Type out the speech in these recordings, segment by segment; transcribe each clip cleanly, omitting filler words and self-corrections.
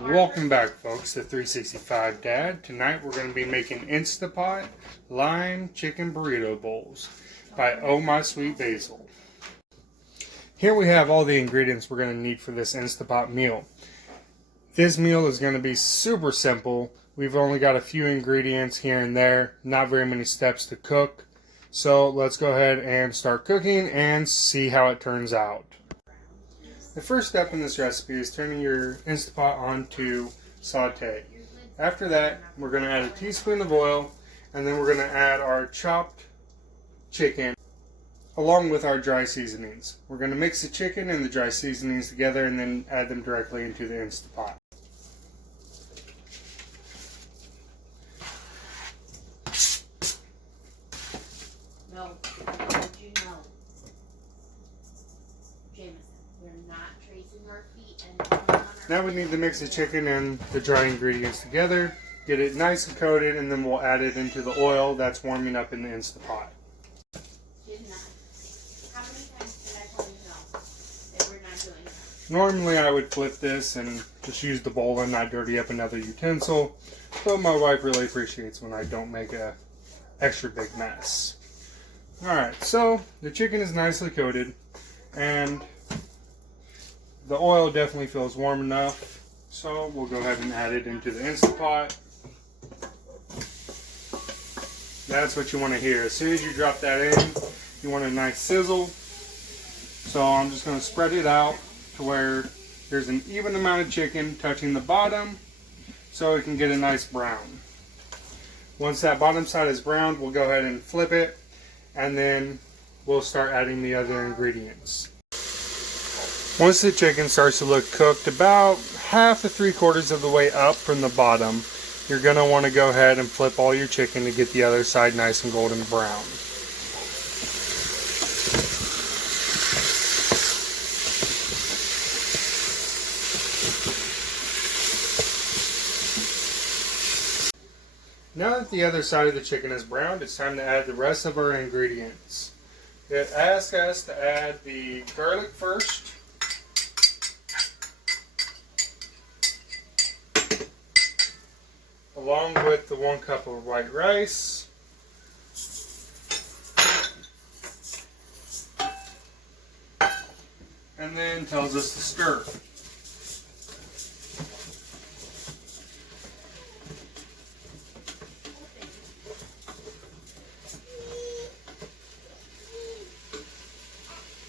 Welcome back, folks, to 365 Dad. Tonight we're going to be making Instapot Lime Chicken Burrito Bowls by Oh My Sweet Basil. Here we have all the ingredients we're going to need for this Instapot meal. This meal is going to be super simple. We've only got a few ingredients here and there, not very many steps to cook. So let's go ahead and start cooking and see how it turns out. The first step in this recipe is turning your Instapot on to saute. After that, we're going to add a teaspoon of oil, and then we're going to add our chopped chicken along with our dry seasonings. We're going to mix the chicken and the dry seasonings together and then add them directly into the Instapot. No, did you know, Jameson, we're not tracing our feet and pulling on our Now we need to mix the chicken and the dry ingredients together, get it nice and coated, and then we'll add it into the oil that's warming up in the Instapot. Didn't I? How many times did I tell you no? That we're not doing that? Normally I would flip this and just use the bowl and not dirty up another utensil, but my wife really appreciates when I don't make a extra big mess. Alright, so the chicken is nicely coated and the oil definitely feels warm enough, so we'll go ahead and add it into the Instapot. That's what you want to hear. As soon as you drop that in, you want a nice sizzle. So I'm just going to spread it out to where there's an even amount of chicken touching the bottom so it can get a nice brown. Once that bottom side is browned, we'll go ahead and flip it, and then we'll start adding the other ingredients. Once the chicken starts to look cooked about half to 3/4 of the way up from the bottom, you're going to want to go ahead and flip all your chicken to get the other side nice and golden brown. Now that the other side of the chicken is browned, it's time to add the rest of our ingredients. It asks us to add the garlic first, along with the 1 cup of white rice, and then tells us to stir.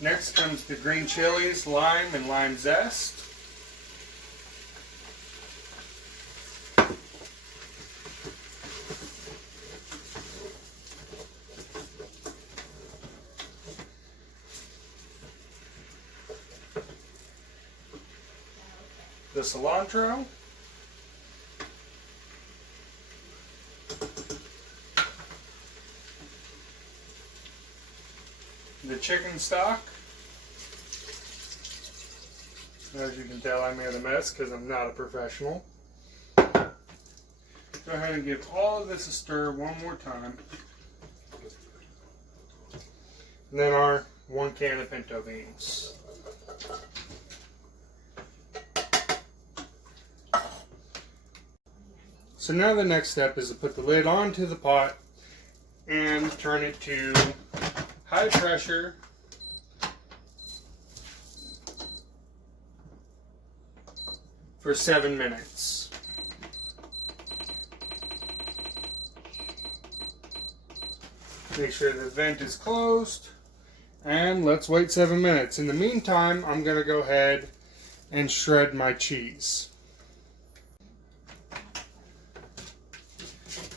Next comes the green chilies, lime, and lime zest. The cilantro. The chicken stock. As you can tell, I made a mess because I'm not a professional. Go ahead and give all of this a stir one more time. And then our 1 can of pinto beans. So now the next step is to put the lid onto the pot and turn it to high pressure for 7 minutes. Make sure the vent is closed, and let's wait 7 minutes. In the meantime, I'm going to go ahead and shred my cheese.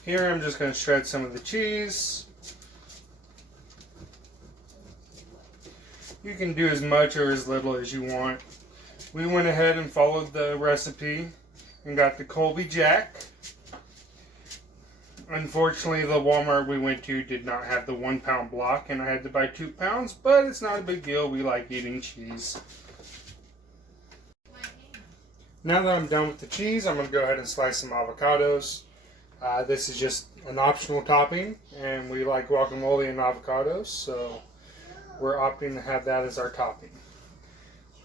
Here I'm just going to shred some of the cheese. You can do as much or as little as you want. We went ahead and followed the recipe and got the Colby Jack. Unfortunately, the Walmart we went to did not have the 1 pound block, and I had to buy 2 pounds, but it's not a big deal. We like eating cheese. Now that I'm done with the cheese, I'm going to go ahead and slice some avocados. This is just an optional topping, and we like guacamole and avocados, so we're opting to have that as our topping.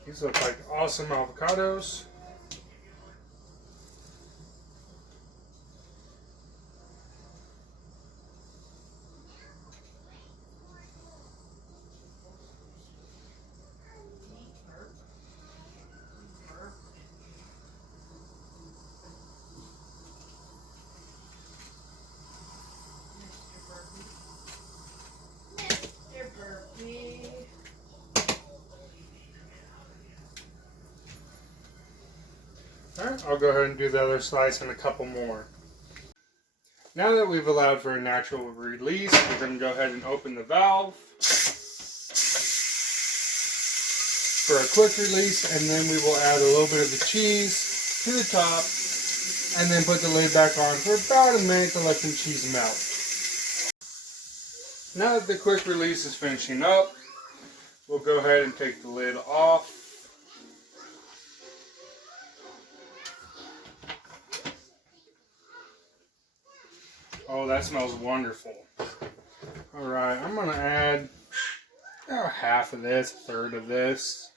These look like awesome avocados. Alright, I'll go ahead and do the other slice and a couple more. Now that we've allowed for a natural release, we're going to go ahead and open the valve for a quick release, and then we will add a little bit of the cheese to the top, and then put the lid back on for about a minute to let some cheese melt. Now that the quick release is finishing up, we'll go ahead and take the lid off. Oh, that smells wonderful. Alright, I'm going to add half of this, a third of this.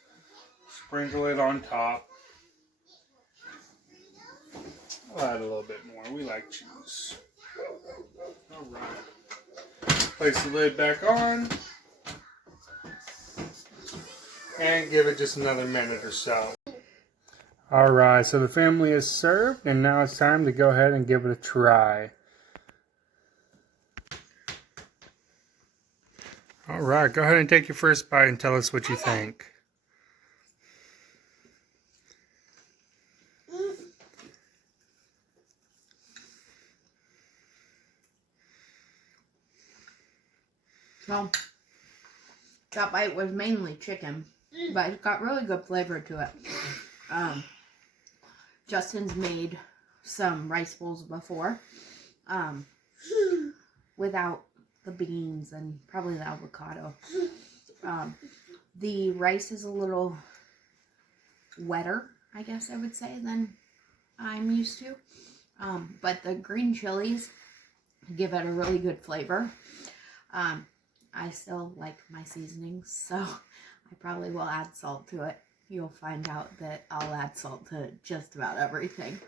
Sprinkle it on top. I'll add a little bit more. We like cheese. Alright. Place the lid back on. And give it just another minute or so. Alright, so the family is served, and now it's time to go ahead and give it a try. Alright, go ahead and take your first bite and tell us what you think. So, that bite was mainly chicken, but it's got really good flavor to it. Justin's made some rice bowls before, without the beans and probably the avocado. The rice is a little wetter, I guess I would say, than I'm used to. But the green chilies give it a really good flavor. I still like my seasonings, so I probably will add salt to it. You'll find out that I'll add salt to just about everything.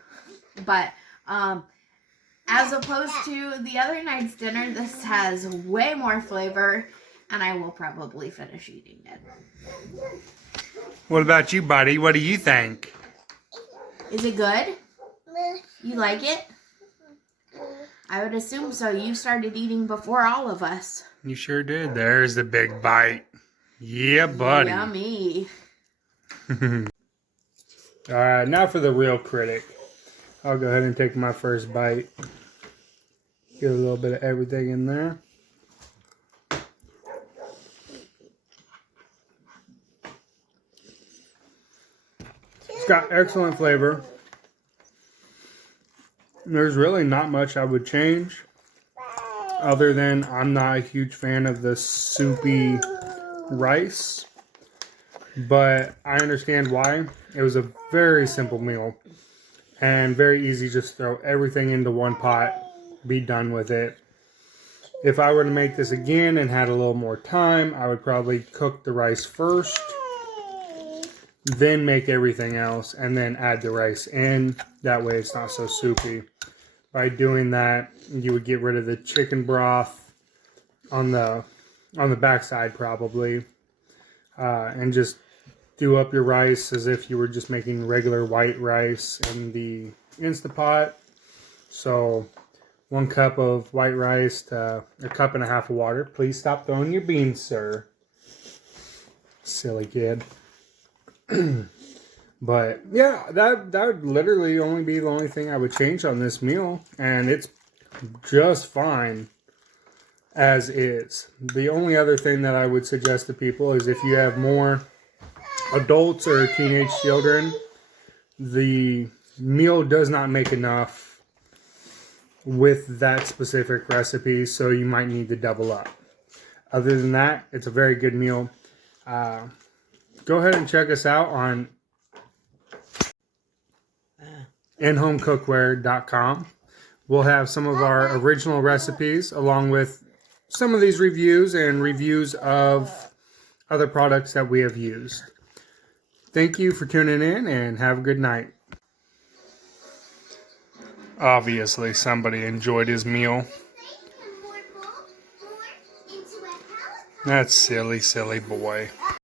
But as opposed to the other night's dinner, this has way more flavor, and I will probably finish eating it. What about you, buddy? What do you think? Is it good? You like it? I would assume so. You started eating before all of us. You sure did. There's the big bite. Yeah, buddy. Yummy. Alright, now for the real critic. I'll go ahead and take my first bite. Get a little bit of everything in there. It's got excellent flavor. There's really not much I would change, other than I'm not a huge fan of the soupy rice, but I understand why. It was a very simple meal and very easy. Just throw everything into one pot, be done with it. If I were to make this again and had a little more time, I would probably cook the rice first, then make everything else, and then add the rice in. That way it's not so soupy. By doing that, you would get rid of the chicken broth on the backside probably, and just do up your rice as if you were just making regular white rice in the Instapot. So 1 cup of white rice to a cup and a half of water. Please stop throwing your beans, sir. Silly kid. But yeah, that would literally only be the only thing I would change on this meal, and it's just fine as is. The only other thing that I would suggest to people is if you have more adults or teenage children, the meal does not make enough with that specific recipe, so you might need to double up. Other than that, it's a very good meal. Go ahead and check us out on inhomecookware.com. We'll have some of our original recipes along with some of these reviews and reviews of other products that we have used. Thank you for tuning in and have a good night. Obviously, somebody enjoyed his meal. That silly, silly boy.